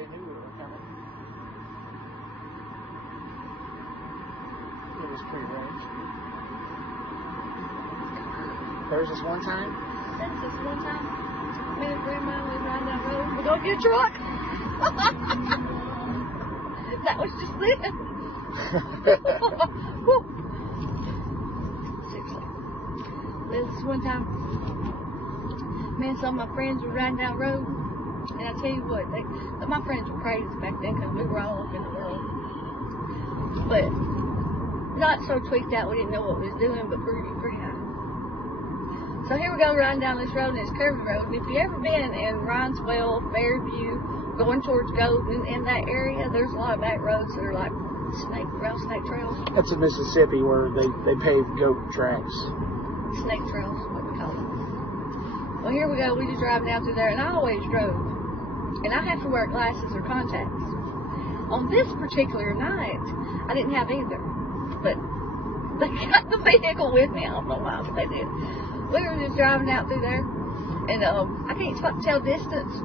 they knew we were coming. It was prearranged. There was this one time? That's this one time. Me and Grandma was riding down the road. We're going to get a truck. That was just then. Seriously. This one time, me and some of my friends were riding down the road. And I tell you what, my friends were crazy back then because we were all up in the world. But not so tweaked out we didn't know what we was doing, but pretty high. So here we go riding down this road, and it's curvy road. And if you ever been in Rhinesville, Fairview, going towards Golden, in that area, there's a lot of back roads that are like snake trails. That's in Mississippi where they pave goat tracks. Snake trails, what we call them. Well, here we go. We just driving down through there, and I always drove. And I have to wear glasses or contacts. On this particular night, I didn't have either. But they got the vehicle with me. I don't know why, but they did. We were just driving out through there, and I can't tell distance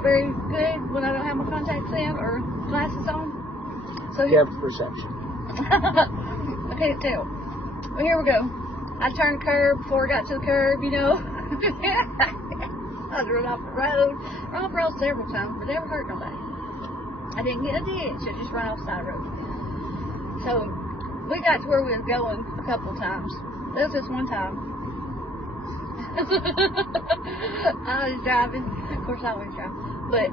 very good when I don't have my contacts in or glasses on. So Depth perception. I can't tell. Well, here we go. I turned the curb before I got to the curb, you know. I was run off the road. Run off the road several times, but never hurt nobody. I didn't get a ditch. I just ran off the side of the road. So we got to where we were going a couple of times. There was this one time. I was driving. Of course, I always drive. But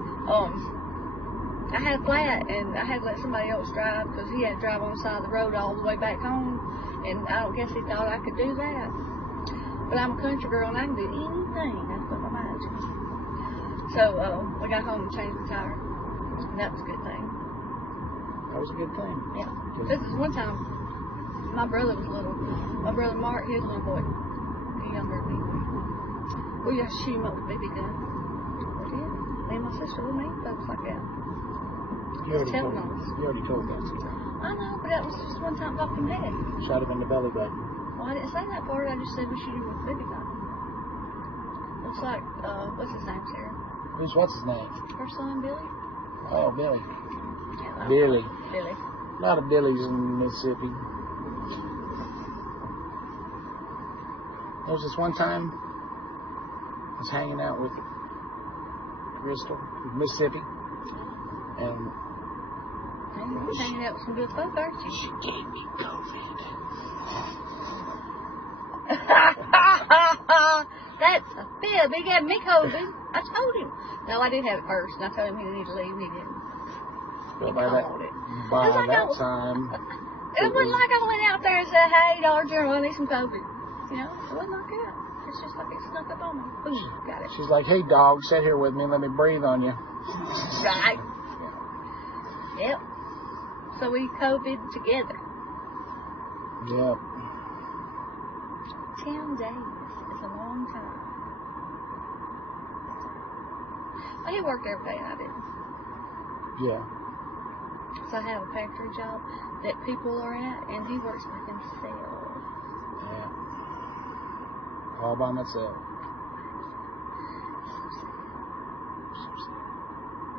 I had a flat, and I had to let somebody else drive because he had to drive on the side of the road all the way back home. And I don't guess he thought I could do that. But I'm a country girl, and I can do anything I put my mind to. So we got home and changed the tire. And that was a good thing. That was a good thing. Yeah. This is one time, my brother was little. My brother Mark, he was a little boy. He's younger than me. We just shoot him up with a BB gun. We did. Me and my sister with me, folks like that. You already told that story. I know, but that was just one time popped him head. Shot him in the belly button. Well, I didn't say that part. I just said we shoot him with a BB gun. Looks like, what's his name, Sarah? What's his name? Her son, Billy. Oh, Billy. Yeah, Billy. Billy. A lot of Billies in Mississippi. There was this one time I was hanging out with Cristal, Mississippi, and hanging out with some good folk, aren't you? she gave me COVID. That's a fib. He gave me COVID. I told him. No, I did have it first, and I told him he didn't need to leave, and he didn't. Well, by that time, it wasn't like I went out there and said, "Hey, Dollar General, I need some COVID." You know, it wasn't like that. It's just like it snuck up on me. Boom, got it. She's like, "Hey, dog, sit here with me and let me breathe on you." Right. Yep. So we COVID together. Yep. 10 days is a long time. Well, he worked every day and I didn't. Yeah. So I have a factory job that people are at, and he works by himself. Yeah. All by myself.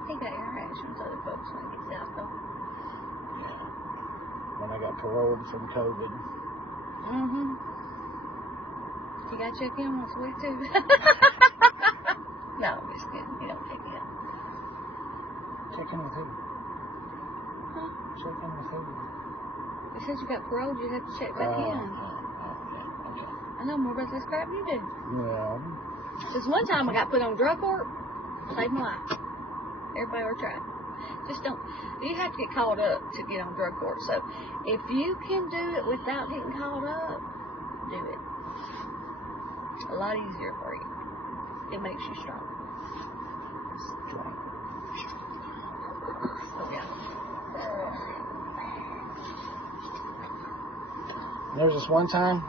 He got interaction with other folks when he gets out, though. Yeah. When I got paroled from COVID. Mm-hmm. You got to check in once a week, too. No, I'm just kidding. You don't check in. Check in with who? Huh? Check in with who? Since you got paroled, you have to check back in. Yeah. Okay. I know more about this crap than you do. Well. Since one time I got put on drug court, saved my life. Everybody ever tried. Just don't. You have to get called up to get on drug court. So if you can do it without getting called up, do it. A lot easier for you. It makes you strong. Strong. Oh, yeah. There was this one time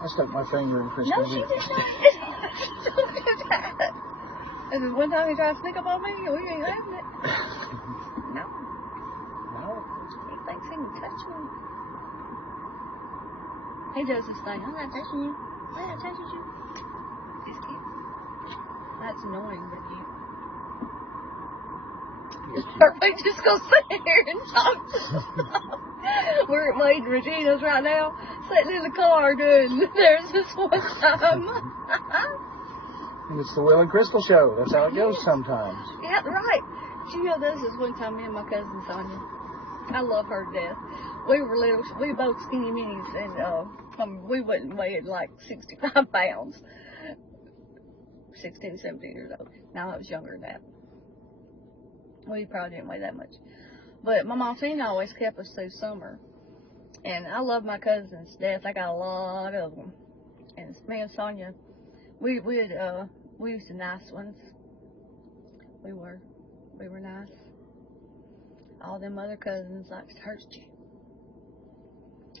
I stuck my finger in Cristal's No, she ear. did not. Don't do that. This is one time he tried to sneak up on me. We ain't having it. No. No? He thinks he can touch me. He does this thing. I'm not touching you. I'm not touching you. Just kidding. That's annoying, but you. Or we just go sit here and talk. We're at Wade and Regina's right now, sitting in the car doing, there's this one time. It's the Will and Cristal show. That's how it goes sometimes. Yeah, right. You know, this is one time me and my cousin Sonia. I love her to death. We were little, we were both skinny minis, and we wouldn't weigh like 65 pounds. 16, 17 years old. Now I was younger than that. We probably didn't weigh that much. But my mom Tina always kept us through summer. And I love my cousins to death. I got a lot of them. And me and Sonia, we used the nice ones. We were nice. All them other cousins like to hurt you.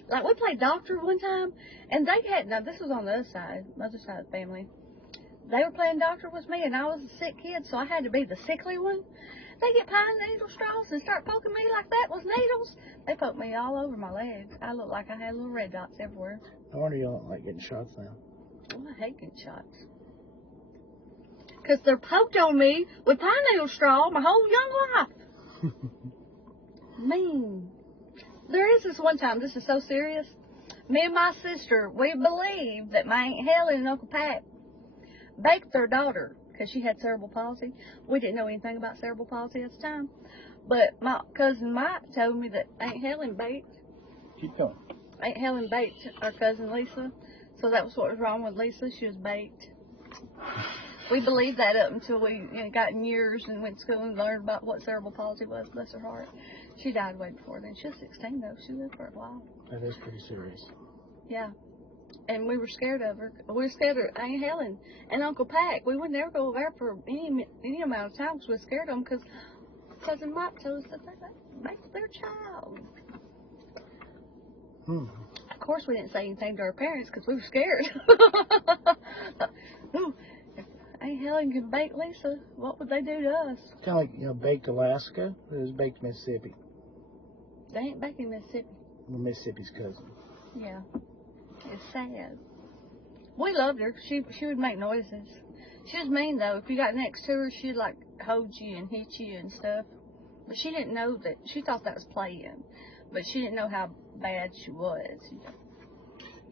Like we played doctor one time, and they had, now this was on the other side of the family. They were playing doctor with me, and I was a sick kid, so I had to be the sickly one. They get pine needle straws and start poking me like that with needles. They poked me all over my legs. I looked like I had little red dots everywhere. No wonder you don't like getting shots now. Oh, I hate getting shots. Because they're poked on me with pine needle straw my whole young life. Mean. There is this one time, this is so serious. Me and my sister, we believe that my Aunt Helen and Uncle Pat baked their daughter because she had cerebral palsy. We didn't know anything about cerebral palsy at the time. But my cousin Mike told me that Aunt Helen baked. Keep going. Aunt Helen baked our cousin Lisa. So that was what was wrong with Lisa. She was baked. We believed that up until we got in years and went to school and learned about what cerebral palsy was. Bless her heart. She died way before then. She was 16 though. She lived for a while. That is pretty serious. Yeah. And we were scared of her. We were scared of Aunt Helen and Uncle Pack. We would never go over there for any amount of time because we were scared of them because Cousin Mike told us that they baked their child. Of course, we didn't say anything to our parents because we were scared. Ooh, if Aunt Helen can bake Lisa, what would they do to us? Kind of like, baked Alaska. It was baked Mississippi. They ain't baking Mississippi. Well, Mississippi's cousin. Yeah. It's sad. We loved her. She would make noises. She was mean though. If you got next to her, she'd like hold you and hit you and stuff. But she didn't know that. She thought that was playing. But she didn't know how bad she was.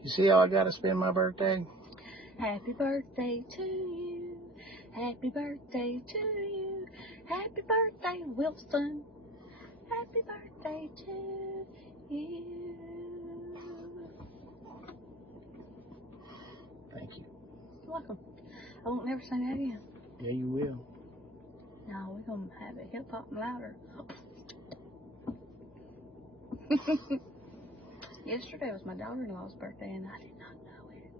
You see how I got to spend my birthday? Happy birthday to you. Happy birthday to you. Happy birthday, Wilson. Happy birthday to you. Thank you. You're welcome. I won't never sing that again. Yeah, you will. No, we're going to have it hip hop and louder. Yesterday was my daughter-in-law's birthday, and I did not know it.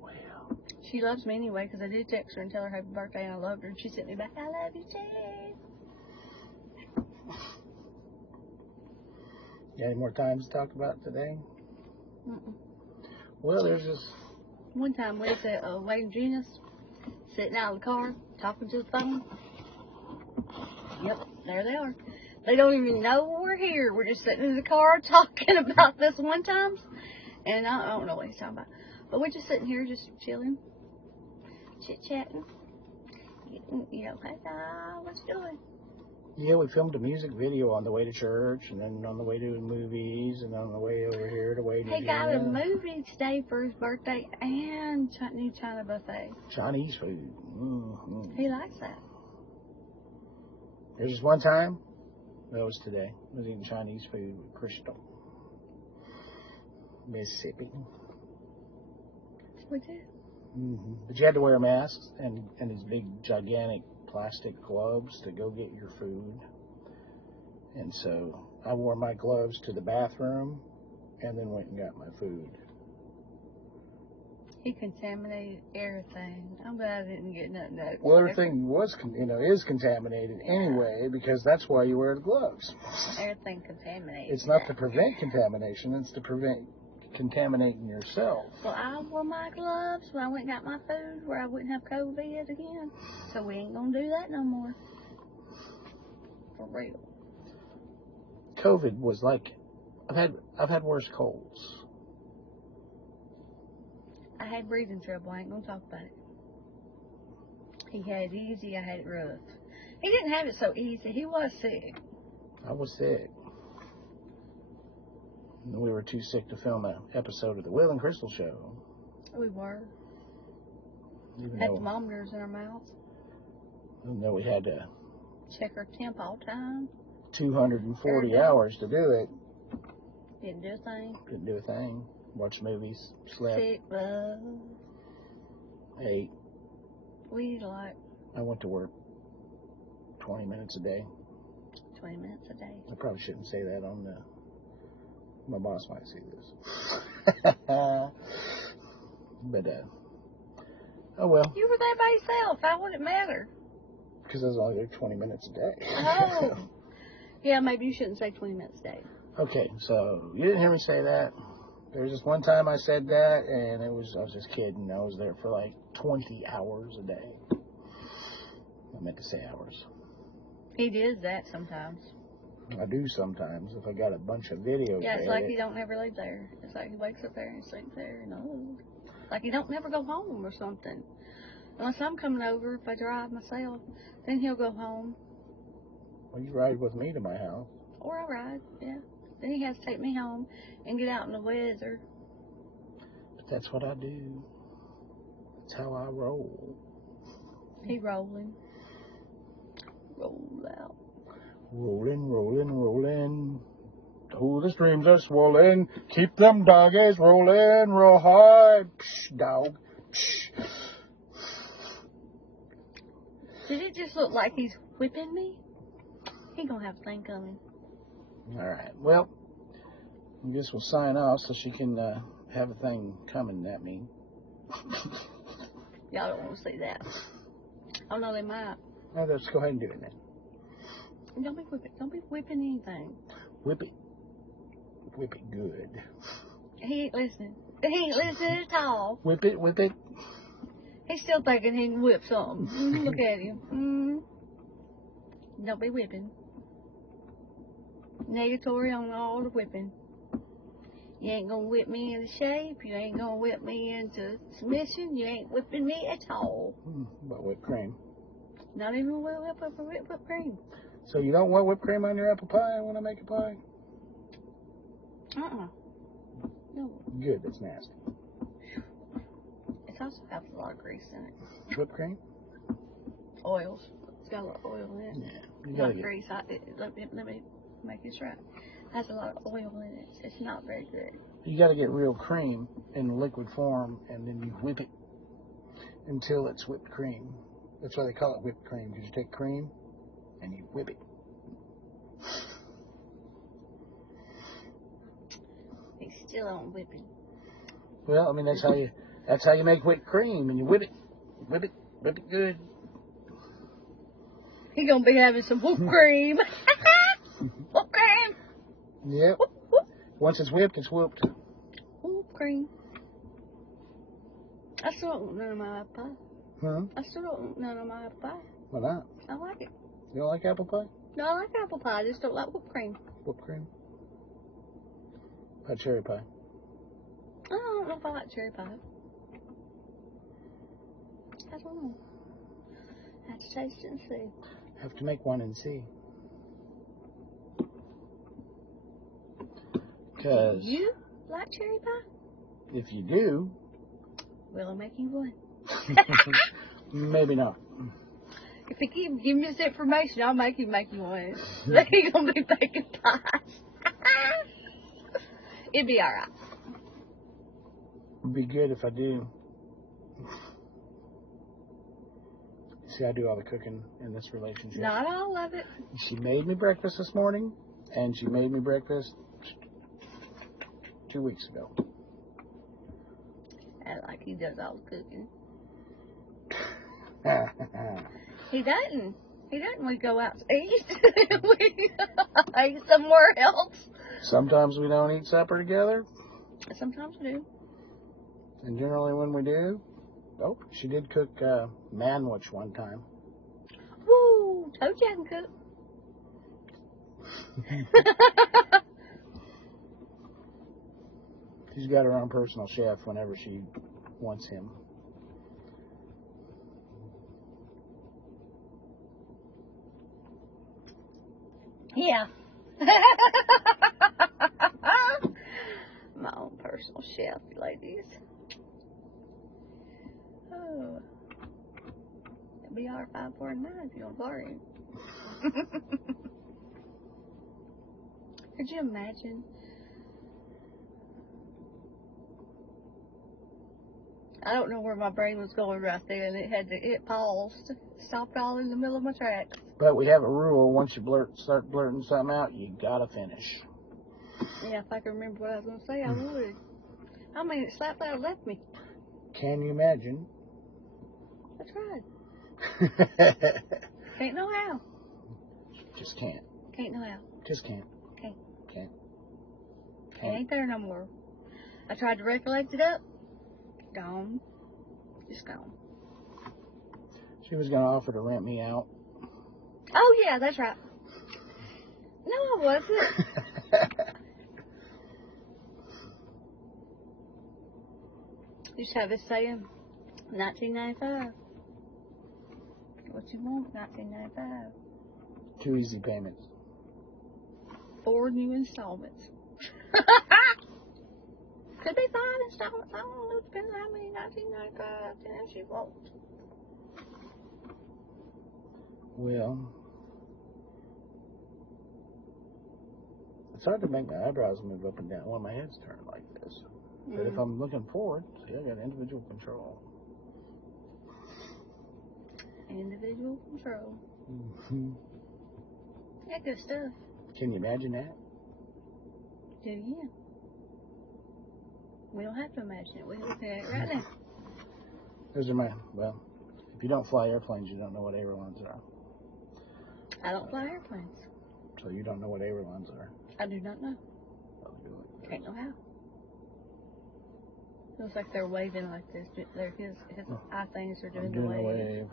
Well. She loves me anyway, because I did text her and tell her happy birthday, and I loved her, and she sent me back, I love you too. You got any more times to talk about today? Mm-mm. Well, there's this. One time we was at Wade and Gina's, sitting out in the car, talking to the phone. Yep, there they are. They don't even know we're here. We're just sitting in the car talking about this one time. And I don't know what he's talking about. But we're just sitting here, just chilling, chit-chatting. Hey, what you doing? Yeah, we filmed a music video on the way to church, and then on the way to the movies, and on the way over here to Wade. He got a movie today for his birthday and new China buffet. Chinese food. Mm-hmm. He likes that. There's just one time. That was today. I was eating Chinese food with Cristal. Mississippi. We did. Mm-hmm. But you had to wear masks and these big, gigantic plastic gloves to go get your food. And so I wore my gloves to the bathroom and then went and got my food. He contaminated everything. I'm glad I didn't get nothing out of it. Well, everything was, is contaminated anyway, because that's why you wear the gloves. Everything contaminated. It's not to prevent contamination, it's to prevent contaminating yourself. Well, I wore my gloves when I went and got my food where I wouldn't have COVID again. So we ain't going to do that no more. For real. COVID was like, I've had worse colds. I had breathing trouble. I ain't going to talk about it. He had it easy. I had it rough. He didn't have it so easy. He was sick. I was sick. We were too sick to film an episode of the Will and Cristal Show. We were. Even Had though, thermometers in our mouths. even though we had to Check our temp all the time. 240 hours to do it. Didn't do a thing. Didn't do a thing. Watch movies. Slept. Sick. Ate. We like I went to work 20 minutes a day. 20 minutes a day. I probably shouldn't say that on the... My boss might see this. But, oh well. You were there by yourself. How would it matter? Because I was only there 20 minutes a day. Oh. Yeah, maybe you shouldn't say 20 minutes a day. Okay, so you didn't hear me say that. There was just one time I said that, and I was just kidding. I was there for like 20 hours a day. I meant to say hours. He does that sometimes. I do sometimes if I got a bunch of videos. Yeah, it's like he don't never leave there. It's like he wakes up there and sleeps there. No. Like he don't never go home or something. Unless I'm coming over, if I drive myself, then he'll go home. Well, you ride with me to my house. Or I ride, yeah. Then he has to take me home and get out in the weather. But that's what I do. That's how I roll. He rolling. Roll out. Rolling, rolling, rolling. Oh, the streams are swollen. Keep them doggies rolling real hard. Psh, dog. Psh. Did it just look like he's whipping me? He gonna have a thing coming. All right. Well, I guess we'll sign off so she can have a thing coming at me. Y'all don't want to see that. Oh no, they might. Now, let's go ahead and do it then. Don't be whipping. Don't be whipping anything. Whip it. Whip it good. He ain't listening. He ain't listening at all. Whip it, whip it. He's still thinking he can whip something. Look at him. Don't be whipping. Negatory on all the whipping. You ain't gonna whip me into shape. You ain't gonna whip me into submission. You ain't whipping me at all. But whipped cream. Not even whipped cream. So you don't want whipped cream on your apple pie when I make a pie? No. Good, that's nasty. It's also got a lot of grease in it. Whipped cream? Oils. It's got a lot of oil in it. Yeah. You got grease. Let me make this right. It has a lot of oil in it. It's not very good. You got to get real cream in liquid form, and then you whip it until it's whipped cream. That's why they call it whipped cream, because you take cream and you whip it. He's still on whipping. Well, I mean that's how you make whipped cream, and you whip it good. He's gonna be having some whipped cream. Whipped cream. Yep. Whoop, whoop. Once it's whipped, it's whooped. Whipped cream. I still don't want none of my apple pie. Huh? I still don't want none of my apple pie. Why not? I like it. You don't like apple pie? No, I like apple pie. I just don't like whipped cream. Whipped cream? How about cherry pie? I don't know if I like cherry pie. I don't know. I have to taste it and see. Have to make one and see. Because You like cherry pie? if you do, Will I make you one? maybe not. If he keep giving me this information, I'll make you one. He's gonna be baking pies. It'd be alright. It'd be good if I do. See, I do all the cooking in this relationship. Not all of it. She made me breakfast this morning, and she made me breakfast 2 weeks ago. And like he does all the cooking. He doesn't. He doesn't. We go out to eat. We eat somewhere else. Sometimes we don't eat supper together, Sometimes we do. and generally when we do, oh, she did cook manwich one time. Woo! Told you I can cook. She's got her own personal chef whenever she wants him. Yeah. My own personal chef, ladies. Oh. BR 549 if you want to borrow him. Could you imagine? I don't know where my brain was going right there, and it paused, stopped all in the middle of my tracks. But we have a rule: once you start blurting something out, you gotta finish. Yeah, if I could remember what I was going to say, I would. I mean, it slapped out and left me. Can you imagine? I tried. Can't know how. Just can't. Can't know how. Just can't. Can't. Can't. It ain't there no more. I tried to recollect it up. Gone. Just gone. She was gonna offer to rent me out. Oh, yeah, that's right. No, I wasn't. Used to have this saying, 1995. What you want, 1995? 2 easy payments. 4 new installments. Could be 5 installments. I don't know. Depends on how many 1995 times you want. Well, it's hard to make my eyebrows move up and down when my head's turned like this. But if I'm looking forward, see, I got individual control. Individual control. Mm-hmm. Yeah, good stuff. Can you imagine that? Do you? We don't have to imagine it. We look at it right now. Those are well, if you don't fly airplanes, you don't know what ailerons are. I don't fly airplanes. So you don't know what ailerons are. I do not know. Can't know how. Looks like they're waving like this. His eye things are doing the wave.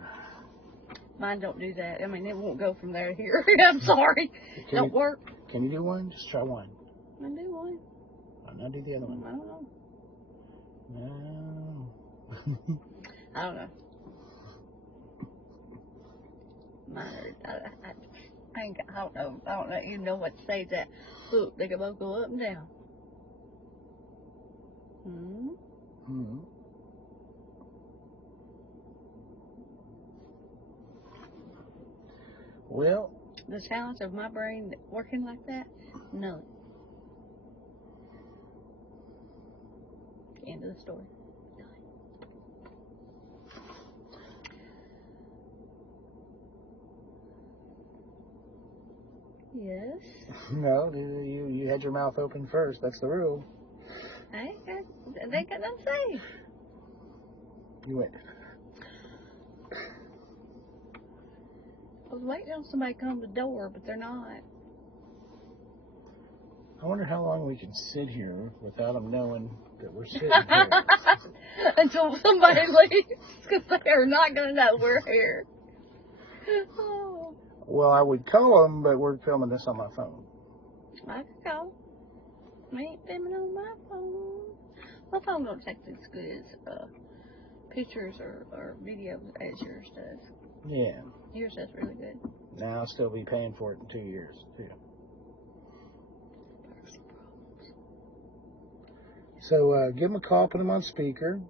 Mine don't do that. I mean, it won't go from there to here. I'm sorry. Don't work. Can you do one? Just try one. I do one. Why not do the other one? I don't know. No. I don't know. Mine are, I don't know. I don't even know what to say to that. Look, they can both go up and down. Well, the challenge of my brain working like that, none. End of the story. Yes. No, you had your mouth open first. That's the rule. They got nothing to say. You went. I was waiting on somebody to come to the door, but they're not. I wonder how long we can sit here without them knowing that we're sitting here. Until somebody leaves, because they are not going to know we're here. Oh. Well, I would call them, but we're filming this on my phone. I could call. I ain't filming on my phone. My phone don't take as good as pictures or videos as yours does. Yeah. Yours does really good. Now I'll still be paying for it in 2 years, too. So give them a call, put them on speaker.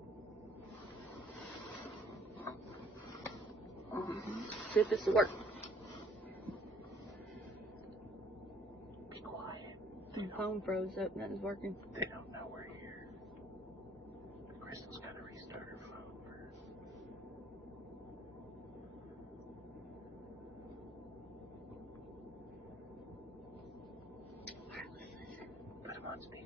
See if this will work. Be quiet. And home froze up, nothing's working. They don't know we're here. Crystal's got to restart her phone first. Put them on speaker.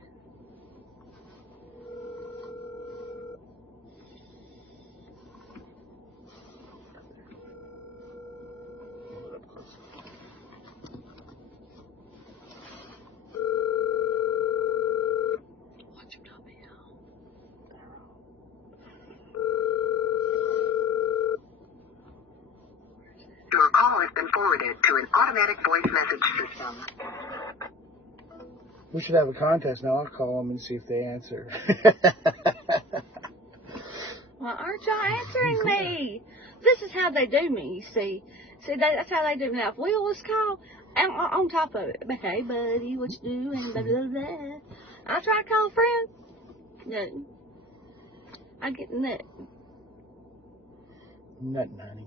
Your call has been forwarded to an automatic voice message system. We should have a contest now. I'll call them and see if they answer. Well, aren't y'all answering me? This is how they do me, you see. See, that's how they do me. Now, if we always call, on top of it. Hey, buddy, what you doing? Blah, blah, blah. I try to call friends. Nothing. I get nothing. Nothing, honey.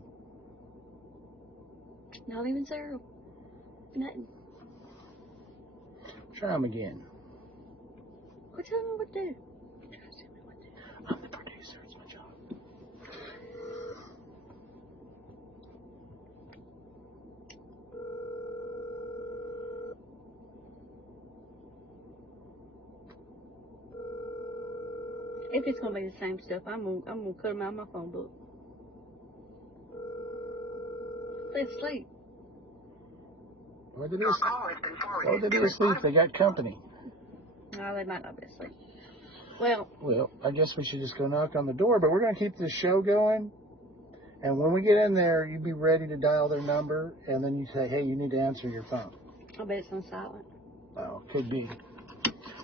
Not even 0. Nothing. Try them again. Quit telling me what to do. I'm the producer. It's my job. If it's gonna be the same stuff, I'm gonna cut them out of my phone book. Let's sleep. Or they Your call has been or forwarded they to be asleep. They got company. No, they might not be asleep. Well, I guess we should just go knock on the door, but we're going to keep this show going. And when we get in there, you be ready to dial their number, and then you say, hey, you need to answer your phone. I bet it's on silent. Oh, could be.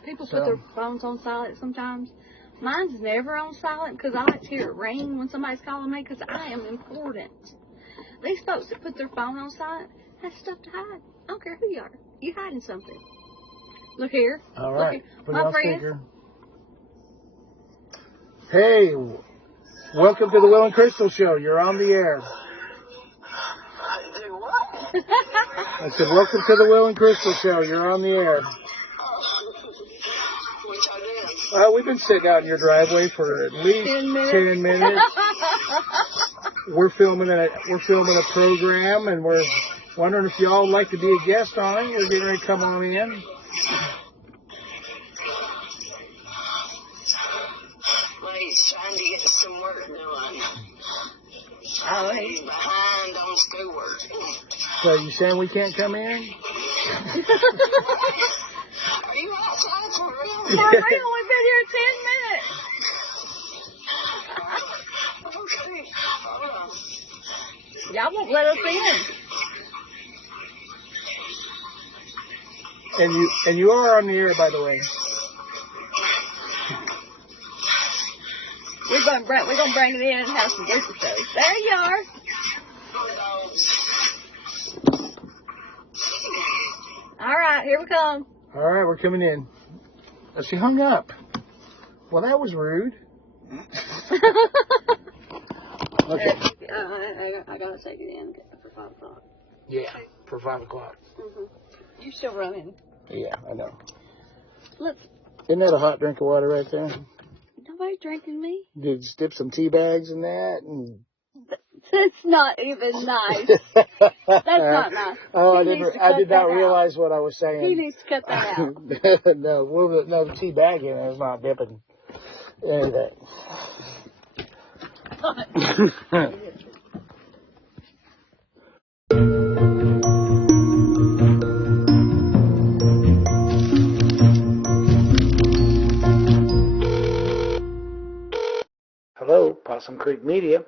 People put their phones on silent sometimes. Mine's never on silent because I like to hear it ring when somebody's calling me because I am important. These folks that put their phone on silent have stuff to hide. I don't care who you are. You're hiding something. Look here. All right. Look here. Put it My on friend. speaker. Hey, welcome to the Will and Cristal Show. You're on the air. Do what? I said, welcome to the Will and Cristal Show. You're on the air. What y'all doing? We've been sitting out in your driveway for at least 10 minutes. We're filming a program, and we're wondering if y'all would like to be a guest on it. We're getting ready to come on in. Well, he's trying to get some work done. Oh, He's behind on schoolwork. So you saying we can't come in? Are you outside for real? For real, we've been here 10 minutes. Okay, hold on. Y'all won't let us in. And you are on the air, by the way. We're gonna bring it in and have some different shows. There you are. All right, here we come. All right, we're coming in. She hung up. Well, that was rude. Okay. I gotta take it in for 5 o'clock. Yeah, for 5 o'clock. You're still running. Yeah, I know. Look, Isn't that a hot drink of water right there? nobody's drinking me. Did you dip some tea bags in that? And... That's not even nice. That's not nice. Oh, I did not realize what I was saying. He needs to cut that out. No, the tea bag in there is not dipping anything. Hello, Possum Creek Media.